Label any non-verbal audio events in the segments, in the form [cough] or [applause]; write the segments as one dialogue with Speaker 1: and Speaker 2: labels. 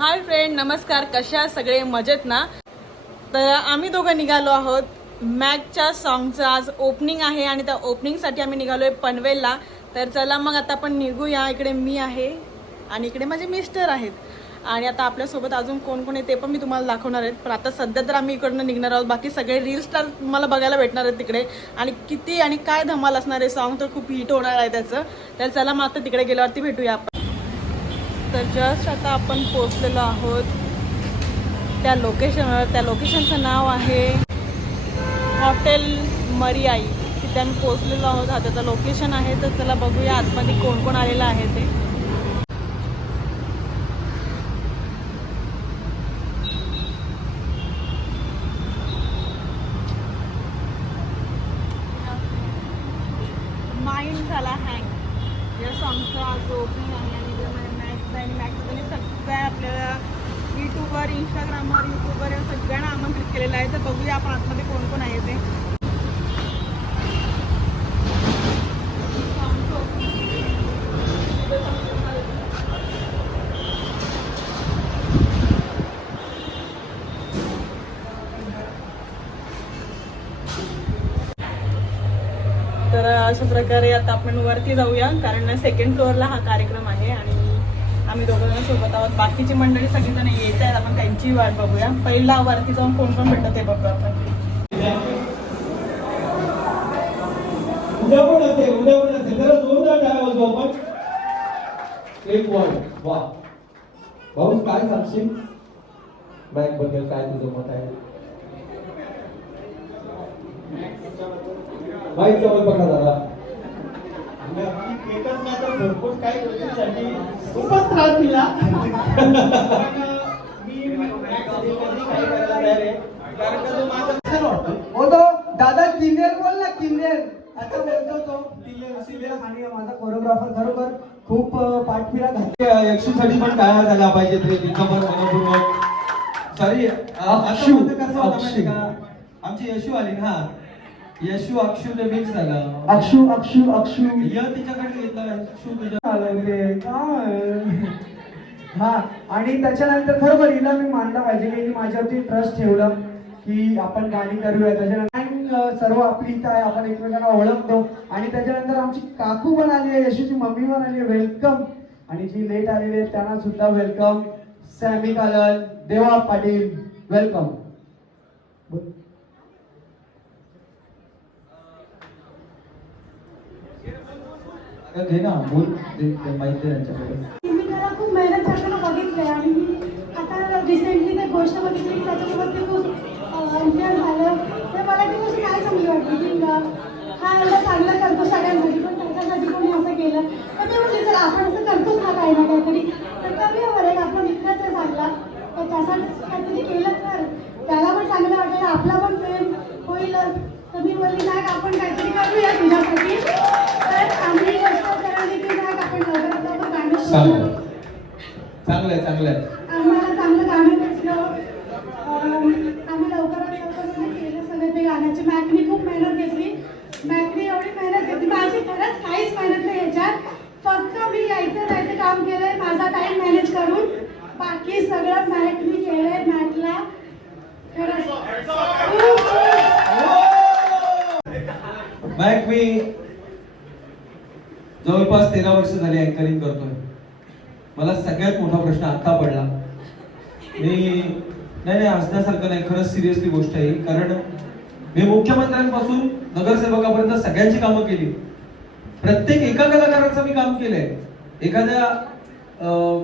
Speaker 1: Hi friend नमस्कार. कशा सगळे? मजेत ना? तर आम्ही दोघं निघालो आहोत. मॅगच्या सॉन्गचं आज ओपनिंग आहे आणि त्या ओपनिंगसाठी आम्ही निघालो आहे पनवेलला. तर चला मग आता आपण निघूया. इकडे मी आहे आणि इकडे माझे मिस्टर आहेत. आणि आता आपल्यासोबत अजून कोण कोण आहे ते पण मी तुम्हाला दाखवणार आहेत पण आता सध्या तर आम्ही इकडनं निघणार आहोत. बाकी सगळे रील स्टार मला बघायला भेटणार आहेत तिकडे. आणि किती आणि काय धमाल असणार आहे? सॉन्ग तर खूप हिट होणार आहे त्याचं. तर चला मग आता तिकडे गेल्यावरती भेटूया आपण. तर जस्ट आता आपण पोचलेलो आहोत त्या लोकेशनवर त्या लोकेशनचं नाव आहे हॉटेल मरियाई. तिथे आम्ही पोचलेलो आहोत. हा त्याचं लोकेशन आहे तर चला बघूया आतमध्ये कोण कोण आलेलं आहे ते माइंड झाला हँग या सॉंगचं आज ओपनिंग आहे आणि त्यामध्ये मॅच आणि मॅच सगळ्या आपल्याला यूट्यूबवर इंस्टाग्रामवर यूट्यूबवर या सगळ्यांना आमंत्रित केलेलं आहे तर बघूया आपण आतमध्ये कोण कोण आहे ते तर अशा प्रकारे आता आपण वरती जाऊया कारण सेकंड फ्लोअरला हा कार्यक्रम आहे आणि आम्ही दोघं जण सोबत आहोत. बाकीची मंडळी सगळीजण येत आहेत आपण त्यांची वाट बघूया. पहिला वरती जाऊन कोण कोण भेटतं ते बघू आपण.
Speaker 2: उद्या पण असेल उद्या पण असेल जरा जोरदार आपण एक वा भाऊ काय सांगशील? बॅगबद्दल काय तुझं मत आहे? जवळ पकडा दादा
Speaker 3: एकच नाही तर भरपूर काही गोष्टींसाठी खूपच त्रास दिला. पण मी कधी कधी काही करायला तयार आहे कारण का तो माझा छान वाटतो
Speaker 4: हो तो दादा किन्नेर बोल ना किन्नेर. आता बोलतो तो. किन्नेर सिलेर आणि माझा कोरिओग्राफर खरोखर खूप पाठपिरा घातली.
Speaker 2: यक्षूसाठी पण टाळ्या झाल्या पाहिजेत रे तिथं पण मनपूर्वक. सॉरी
Speaker 4: अक्षू.
Speaker 2: कसं होतं माहिती
Speaker 4: अक्षू.
Speaker 2: का? आमची यशू आली ना. यशू अक्षू मिक्स झालं.
Speaker 4: अक्षू अक्षू अक्षू.
Speaker 2: य तिच्याकडे घेतलं अक्षू तुझ्या
Speaker 4: काय? हा आणि त्याच्यानंतर खरोखर हिला मी मानलं पाहिजे की माझ्यावरती ट्रस्ट ठेवलं की आपण गाणी करूया. त्याच्यानंतर सर्व आपली इथं आहे. आपण एकमेकांना ओळखतो. आणि त्याच्यानंतर आमची काकू पण आली आहे. यशूची मम्मी पण आली आहे. वेलकम आणि जी लेट आलेली आहेत त्यांना सुद्धा वेलकम सॅमी कालन देवा पाटील वेलकम
Speaker 2: घे ना बोल. ते- माहिती आहे त्यांच्याकडे.
Speaker 5: मी त्याला खूप मेहनत करताना आहे आणि मी आता रिसेंटली ते गोष्ट बघितली की त्याच्यासोबत ते खूप अनफेअर झालं. तर मला ती गोष्ट काय चांगली वाटली की हा एवढं चांगलं करतो सगळ्यांसाठी पण त्याच्यासाठी कोणी असं केलं? तर ते म्हणजे जर आपण असं करतोच ना काही ना काहीतरी. तर करूया बरं एक आपला मित्रच आहे चांगला तर त्यासाठी काहीतरी केलं तर त्याला पण चांगलं वाटेल आपला पण प्रेम होईलच. तर मी बोलली नाही आपण काहीतरी करूया तुझ्यासाठी. तर आम्ही
Speaker 2: चांगलं चांगलं आहे चांगलं आहे.
Speaker 5: आम्हाला चांगलं गाणं भेटलं. आम्ही लवकरात लवकर म्हणजे केलं सगळं ते गाण्याची मॅकनी खूप मेहनत घेतली मॅकनी एवढी मेहनत घेतली माझी खरंच काहीच मेहनत नाही याच्यात फक्त मी यायचं जायचं काम केलंय माझा टाइम मॅनेज करून बाकी सगळं मॅट मी केलंय मॅटला खरंच
Speaker 2: मॅक मी जवळपास तेरा वर्ष झाली अँकरिंग करतोय मला सगळ्यात मोठा प्रश्न आता पडला. मी नाही नाही हसण्यासारखं नाही. खरंच सिरियसली गोष्ट आहे कारण मी मुख्यमंत्र्यांपासून नगरसेवकापर्यंत सगळ्यांची कामं केली. प्रत्येक एका कलाकाराचं मी काम केलंय. एखाद्या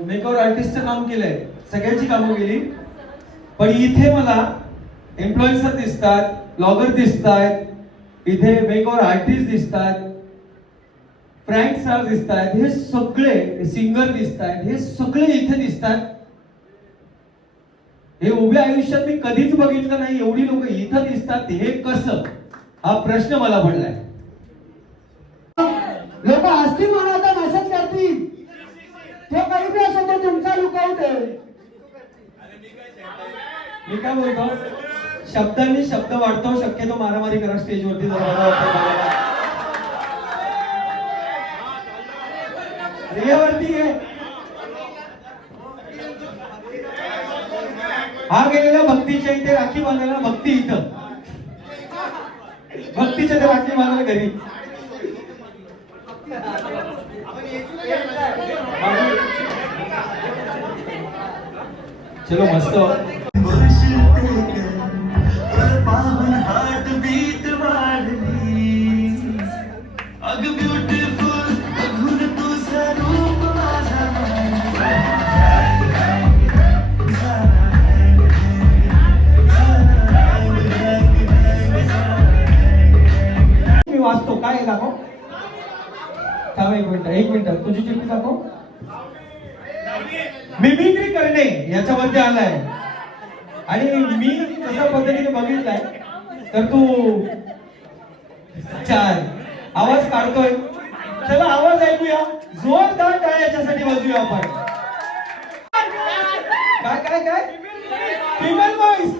Speaker 2: मेकअप आर्टिस्टचं काम केलंय. सगळ्यांची कामं केली. पण इथे मला एम्प्लॉईज दिसतात ब्लॉगर दिसतात इथे मेकअप आर्टिस्ट दिसतात फ्रँक स्टार दिसतात हे सगळे सिंगर दिसतात हे सगळे इथे दिसतात. हे उभ्या आयुष्यात मी कधीच बघितलं नाही एवढी लोक इथं दिसतात हे कसं? हा प्रश्न मला पडलाय.
Speaker 4: लोक असतील म्हणून आता मेसेज करतील. ते काही बी असो तो तुमचा लुकआउट आहे.
Speaker 2: मी काय बोलतो? शब्दांनी शब्द वाढतो शक्यतो मारामारी करा स्टेजवरती जर मला वाटतं बघायला. रियावरती आहे. हा गेलेला भक्तीच्या इथे राखी बांधायला भक्ती इथं. भक्तीच्या ते राखी बांधायला घरी. चलो मस्त. मिनिट एक मिनिट. तुझी चिठ्ठी दाखव. मिमिक्री करणे याच्यामध्ये आलाय. आणि मी कशा पद्धतीने बघितलाय. तर तू चार आवाज काढतोय. चला आवाज ऐकूया. जोरदार काय याच्यासाठी वाजूया आपण. काय काय काय? फिमेल वॉइस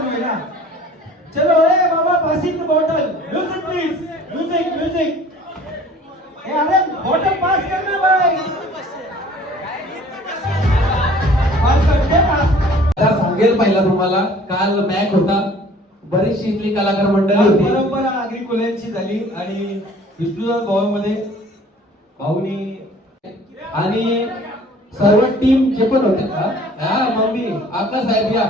Speaker 2: चालू ना चलो ए बाबा passing the bottle. Music please music music ए अरे बॉटल पास करना भाई. पास कर दे पास
Speaker 6: आता सांगेल पहिला तुम्हाला काल मॅच होता. बरीचशी इथली कलाकार मंडळी होती.
Speaker 2: परंपरा आगरी कोल्यांची झाली आणि विष्णुदास भावामध्ये भाऊनी
Speaker 6: आणि सर्व टीम जे पण होते हा हा, मम्मी आपला साहेब या.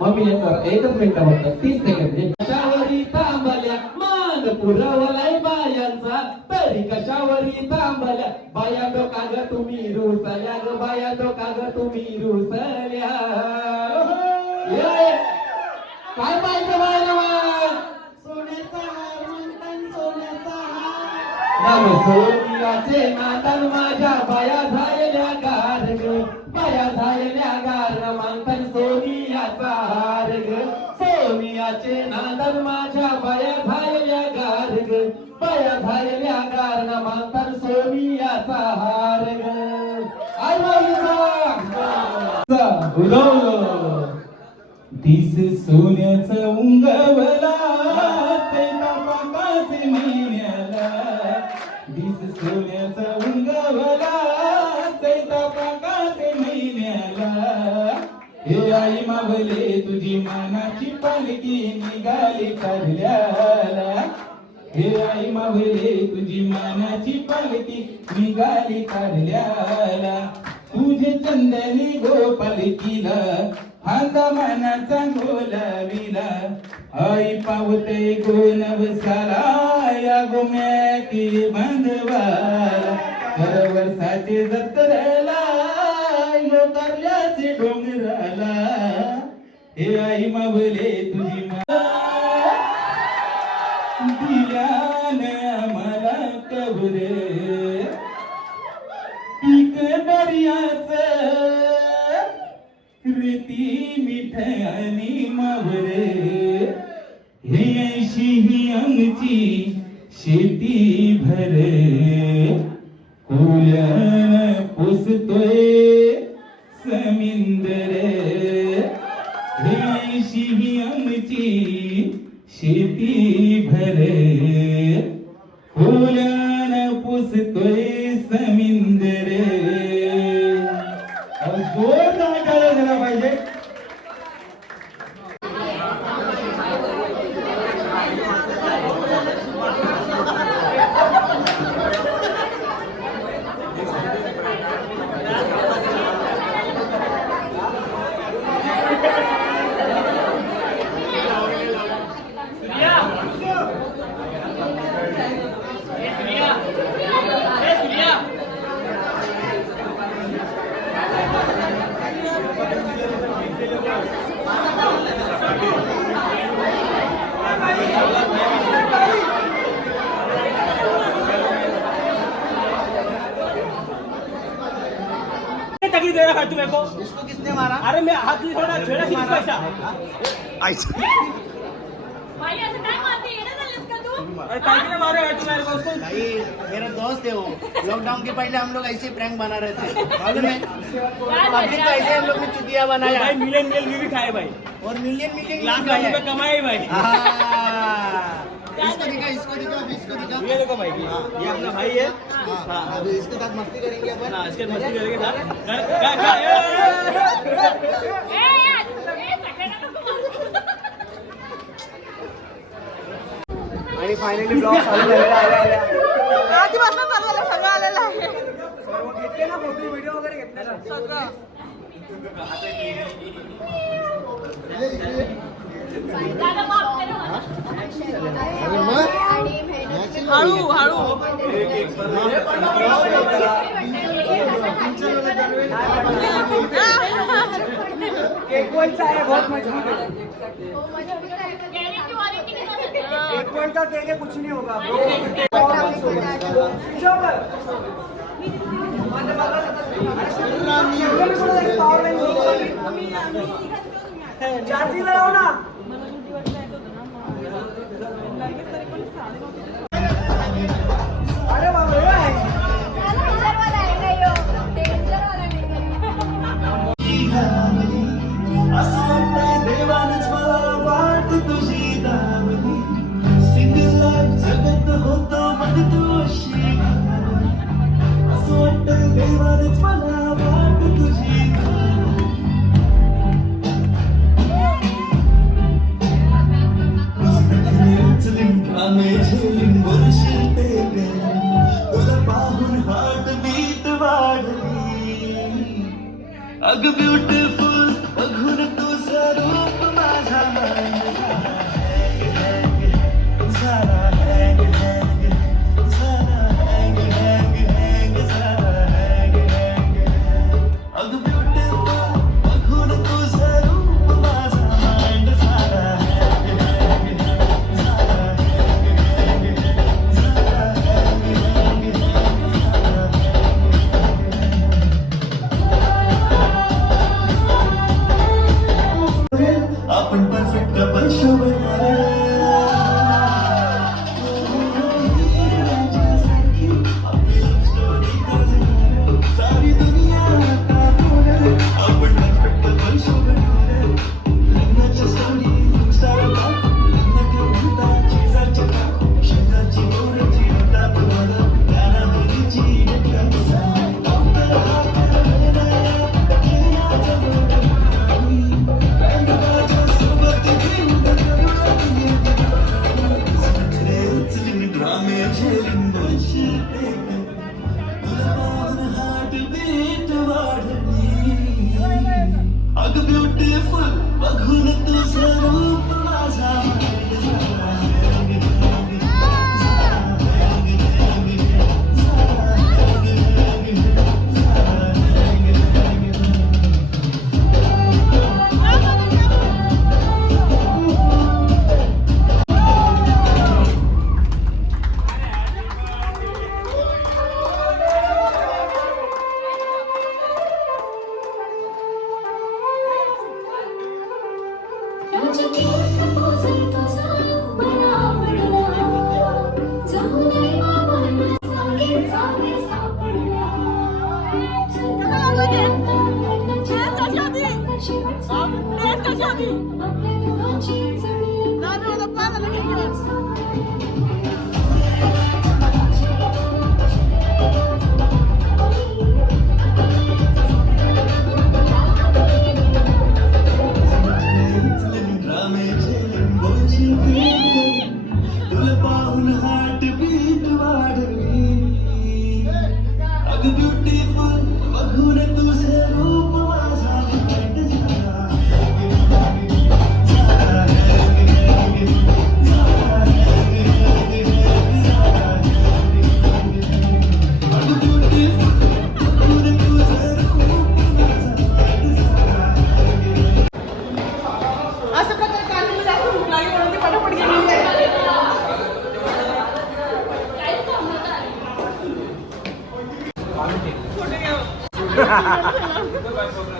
Speaker 6: मम्मी एकच मिनिट फक्त तीस सेकंद. कशावरी थांबल्या मान पुरवलाय बायांचा. तरी कशावरी थांबल्या बाया तो काग तुम्ही रुसल्या ग बाया तो काग तुम्ही रुसल्या. काय पाहिजे बायला मग?
Speaker 4: सोन्याचा हार म्हणतात सोन्याचा हार.
Speaker 6: नाम सोनियाचे नातन माझ्या बाया झालेल्या
Speaker 7: माऊलीचा दिस सोन्याचं उंगवला ते पाकाचे महिन्याला. दिस सोन्याचा उंगवला ते पाकाचे महिन्याला. हे आई मावले तुझी मानाची पालखी निघाली काढल्याला. हे आई मावले तुझी मानाची पालखी निघाली काढल्याला. तुझे चंदनी गोपालकीला हाता मानाचा गोलाविला आई पावते गोनवसाला या गोम्याती बांधवाला. हर वर्षाचे जत्रेला लोकारल्याचे डोंगराला. हे आई मावले तुझी मा दिल्याने आम्हाला कबरे. पीक कृती मिठ आणि मावरे हे अशी ही आमची शेती भरे. कोल्यान पोसतोय
Speaker 8: दे रहा है तू मेरे को। इसको किसने मारा? अरे मैं हाथ नहीं छोड़ा छेड़ा किस पैसा?
Speaker 9: बाई असं काय मारते येणं झालीस का तू?
Speaker 8: अरे काय के मारे है तू मेरे को उसको?
Speaker 10: भाई मेरा दोस्त है वो। लॉकडाउन के पहले हम लोग ऐसे प्रैंक बना रहे थे। मालूम है? पब्लिक को ऐसे हम लोग ने चुतिया बनाया।
Speaker 8: भाई मिलियन मिलियन भी खाए भाई।
Speaker 10: और मिलियन मिलियन
Speaker 8: लाख लाख रुपए कमाए भाई।
Speaker 10: हाँ। इसको दिखा इसको दिखा इसको दिखा।
Speaker 8: ये देखो भाई ये अपना भाई है।
Speaker 10: हाँ अभी इसके साथ मस्ती करेंगे अपन।
Speaker 8: ना इसके मस्ती करेंगे
Speaker 9: मारू.
Speaker 11: आणि फायनली ब्लॉग चालू झालेला आल्या
Speaker 12: आधीपासून चाललेलं सगळं आलेलं आहे.
Speaker 11: सर्व घेतले ना? फ़ोटो व्हिडिओ वगैरे घेतले ना?
Speaker 12: सगळं. हळू हळू
Speaker 11: केक चा आहे बहुत मजबूत है
Speaker 9: गॅरंटी वॉरंटी नाही देत.
Speaker 11: एक वन का केक है कुछ नहीं होगा स्विच ऑफ कर. चार्जिंग लाव ना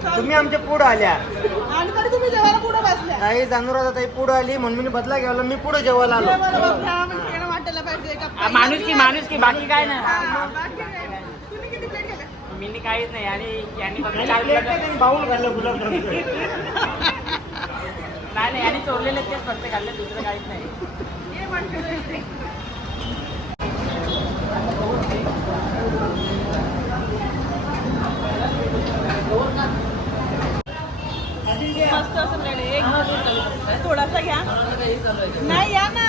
Speaker 13: तुम्ही आमच्या पुढे आल्या
Speaker 1: आणि तरी तुम्ही जेवायला पुढे बसल्या
Speaker 13: ताई पुढे आली म्हणून मी बदला घ्यायला मी पुढे जेवायला आलो
Speaker 1: जेवायला बसल्या, आम्हाला सगळ्यांना वाटायला पाहिजे गप्पा.
Speaker 13: माणूस की माणूस की बाकी काय नाही
Speaker 1: हा, बाकी काय. तुम्ही किती प्लेट केल्या?
Speaker 13: मी काहीच नाही आणि यांनी फक्त बाऊल घातलं गुलाब नाही नाही यांनी चोरलेले तेच फक्त घातले दुसरं काहीच नाही
Speaker 1: म्हणते. मस्त असं थोडासा घ्या. नाही या ना.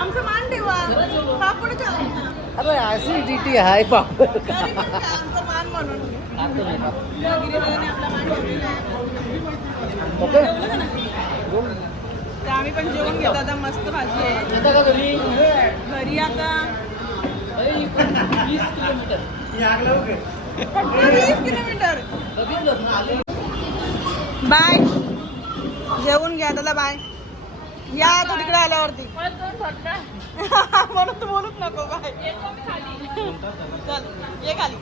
Speaker 1: आमचं मान ठेवा पापड का
Speaker 13: अरे ऍसिडिटी आहे
Speaker 1: खा, आमचं मान म्हणून. या गिरीधराने आपला मान ठेवलेला आहे. जेवलं का नाही? तर आम्ही पण जेवण घेतो. आता मस्त भाजी आहे. घरी आता वीस किलोमीटर. बाय. जेवून घ्या त्याला बाय. या आता तिकडे आल्यावरती. [laughs] म्हणून तू बोलूच नको बाय. चल ये खाली.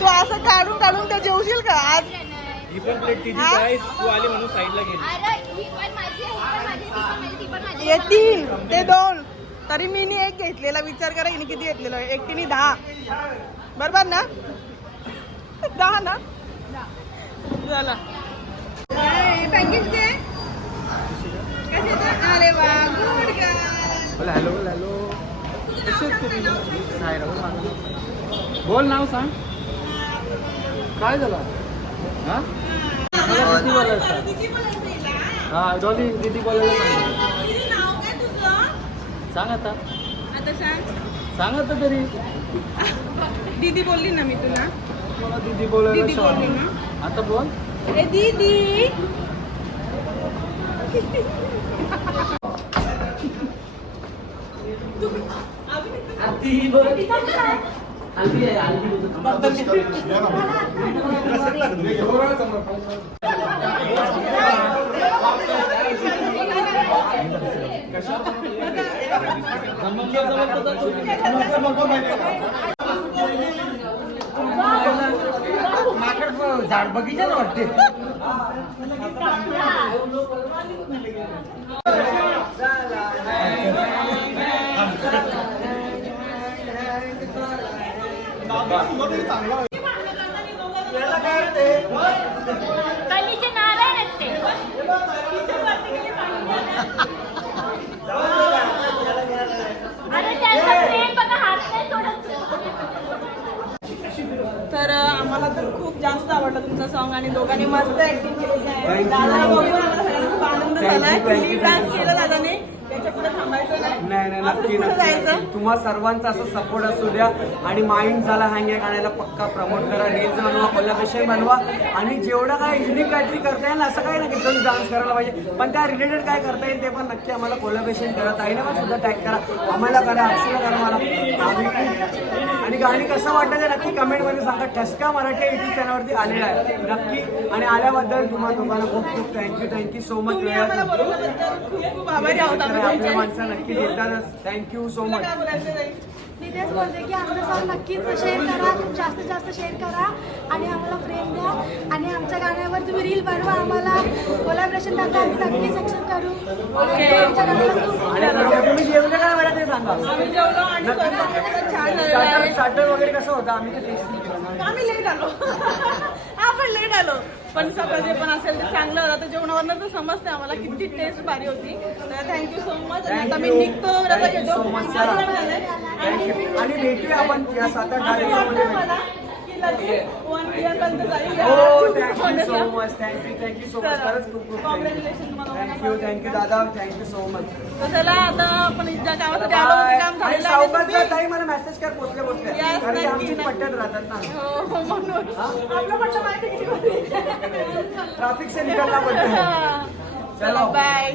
Speaker 1: तू असं काढून काढून ते जेवशील का? आज हा?
Speaker 10: तू आली म्हणून साईडला गेली.
Speaker 1: येतील ते दोन. तरी मी नी एक घेतलेला. विचार करा हिने किती घेतलेलं आहे. एकटीने दहा. बरोबर ना? दहा ना झाला पॅकेज दे कशाचं? अरे वा गुड गर्ल
Speaker 13: हॅलो हॅलो बोल नाव सांग. काय झालं? हा? किती बोलायचं
Speaker 1: हिला?
Speaker 13: हा किती बोलायला सांग.
Speaker 1: किती नाव काय तुझं?
Speaker 13: सांग आता.
Speaker 1: आता सांग.
Speaker 13: सांग आता तरी. [laughs]
Speaker 1: दीदी बोलली ना मी तुला.
Speaker 13: मला दीदी बोलायला
Speaker 1: दीदी बोलली
Speaker 13: सांग
Speaker 1: ना
Speaker 13: आता बोल
Speaker 1: ए दीदी
Speaker 13: झाड बगीचाच वाटते.
Speaker 5: नारायण असते ते अरे त्यांचं प्रेम बघा हात नाही सोडत
Speaker 1: तर अ, आम्हाला तर खूप जास्त आवडलं तुमचं सॉन्ग आणि दोघांनी मस्त ऍक्टिंग केलेली आहे दादाला बघून आनंद झालाय डान्स केला दादाने त्याच्या पुढे थांबायचं
Speaker 14: नाही
Speaker 1: नाही असं
Speaker 14: नक्की नक्की तुम्हा सर्वांचा असं सपोर्ट असू द्या आणि माइंड झाला हँग या गाण्याला पक्का प्रमोट करा रील्स बनवा कोलॅबरेशन बनवा आणि जेवढं काय युनिक काहीतरी करता येईल असं काही नाही की तुम्ही डान्स करायला पाहिजे. पण त्या रिलेटेड काय करता येईल ते पण नक्की आम्हाला कोलॅबरेशन करा. ताईने पण सुद्धा टॅग करा. आम्हाला करा अक्षयला करा मला. आणि गाणी कसं वाटतं ते नक्की कमेंटमध्ये सांगा. ठसका मराठी युट्यूब चॅनलवरती आलेला आहे. नक्की. आणि आल्याबद्दल तुम्हाला दोघांना खूप खूप थँक्यू थँक्यू सो मच
Speaker 1: आम्ही
Speaker 14: आपल्या माणसं नक्की देतातच थँक्यू सो मच
Speaker 5: मी तेच बोलते की आमचं सॉन्ग नक्कीच शेअर करा. खूप जास्तीत जास्त शेअर करा. आणि आम्हाला प्रेम द्या. आणि आमच्या गाण्यावर तुम्ही रील बनवा. आम्हाला कोलॅबरेशन टाका आम्ही नक्कीच ॲक्सेप्ट करू. आणि आमच्या गाण्याला खूप
Speaker 14: आणि बरोबर तुम्ही जेवले काय मला ते सांगा? स्टार्टर वगैरे कसं होतं? ते
Speaker 1: आम्ही लेट आलो. आपण लेट आलो. पण सगळं जे पण असेल ते चांगलं होतं. तर जेवणावरनं तर समजते आम्हाला किती टेस्ट भारी होती. तर थँक्यू सो मच आणि आता मी निघतो. झालंय. आणि.
Speaker 14: आणि भेटूया आपण या सात आठ
Speaker 1: असं
Speaker 14: तारखेमध्ये
Speaker 1: वाटतं मला की लगेच one year पर्यंत जाईल.
Speaker 14: हो
Speaker 1: या.
Speaker 14: Thank you so. Much thank you thank you so much
Speaker 1: चला.
Speaker 14: खरंच खूप खूप
Speaker 1: Congratulations. तुम्हाला
Speaker 14: थँक्यू थँक्यू दादा. थँक्यू सो मच
Speaker 1: चला आता आपण ज्या कामासाठी आलो होतो ते काम
Speaker 14: आणि
Speaker 1: झालेलं आहे.
Speaker 14: सावकाशचा ताई मला मेसेज कर पोचले पोचले.
Speaker 1: Yes,
Speaker 14: कारण की
Speaker 1: नक्की,
Speaker 14: आमची
Speaker 1: नक्की.
Speaker 14: पट्ट्यात राहतात ना.
Speaker 1: हो, हो, म्हणून. आपलं पटलं माहिती किती भारी.
Speaker 14: ट्रॅफिक से निकलना पडतं. [laughs]
Speaker 1: चला
Speaker 14: चलो.
Speaker 1: बाय